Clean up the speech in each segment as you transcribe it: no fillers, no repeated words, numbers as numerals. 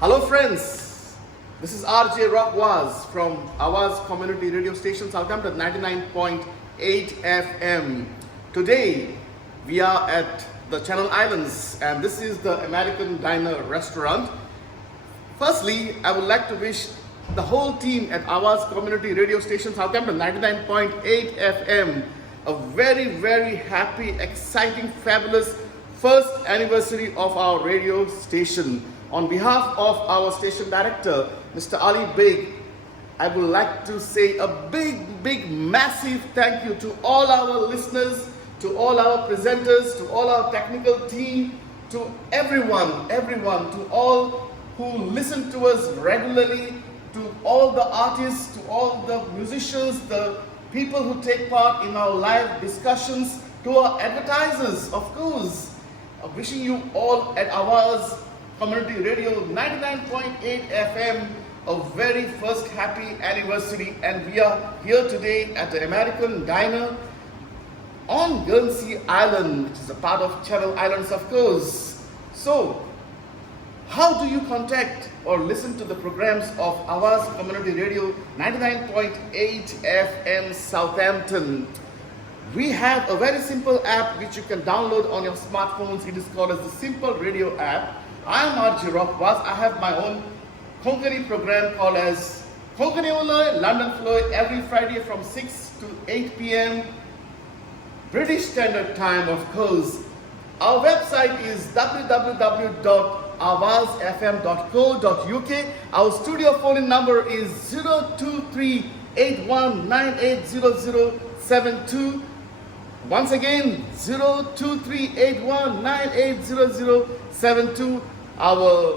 Hello friends, this is RJ Rockwaz from Awaz Community Radio Station Southampton 99.8 FM. Today we are at the Channel Islands and this is the American Diner restaurant. Firstly, I would like to wish the whole team at Awaz Community Radio Station Southampton 99.8 FM a very happy, exciting, fabulous first anniversary of our radio station. On behalf of our station director, Mr. Ali Beg, I would like to say a big, massive thank you to all our listeners, to all our presenters, to all our technical team, to everyone, to all who listen to us regularly, to all the artists, to all the musicians, the people who take part in our live discussions, to our advertisers, of course. Wishing you all at Awaz Community Radio 99.8 FM a very first happy anniversary, and we are here today at the American Diner on Guernsey Island, which is a part of Channel Islands, of course. So, how do you contact or listen to the programs of Awaz Community Radio 99.8 FM Southampton? We have a very simple app which you can download on your smartphones. It is called as the Simple Radio app. I am RJ Rockwaz. I have my own Konkani program called as Konkani Uloi, London Floy, every Friday from 6 to 8 p.m. British Standard Time, of course. Our website is www.awazfm.co.uk. Our studio phone number is 02381980072. Once again, 02381980072. Our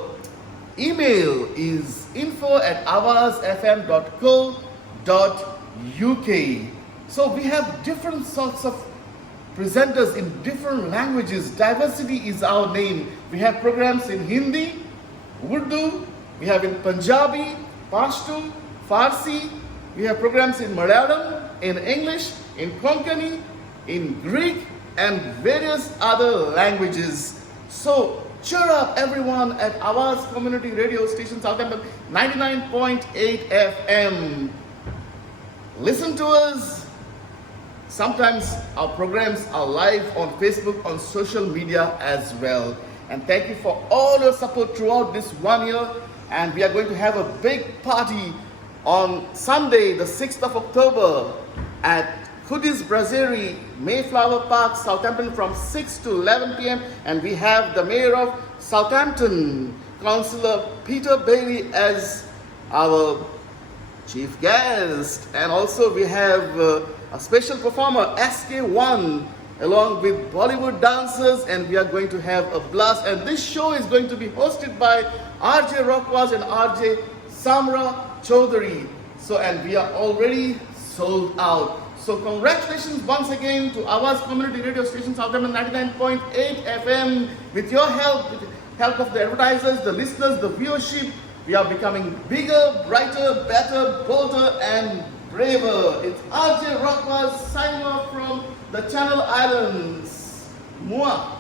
email is info@awazfm.co.uk. So we have different sorts of presenters in different languages. Diversity is our name. We have programs in Hindi, Urdu, we have in Punjabi, Pashto, Farsi, we have programs in Malayalam, in English, in Konkani, in Greek, and various other languages. So cheer up everyone at Awaz Community Radio Station Southampton 99.8 FM. Listen to us. Sometimes our programs are live on Facebook, on social media as well. And thank you for all your support throughout this 1 year. And we are going to have a big party on Sunday, the 6th of October at Hoodies Brasserie, Mayflower Park, Southampton from 6 to 11 p.m. And we have the Mayor of Southampton, Councillor Peter Bailey, as our chief guest. And also we have a special performer, SK1, along with Bollywood dancers, and we are going to have a blast. And this show is going to be hosted by RJ Rockwaz and RJ Samra Chaudhary. So, and we are already sold out. So congratulations once again to Awaz Community Radio Station Southampton 99.8 FM. With your help, with the help of the advertisers, the listeners, the viewership, we are becoming bigger, brighter, better, bolder, and braver. It's RJ Rockwaz signing off from the Channel Islands. Mwah.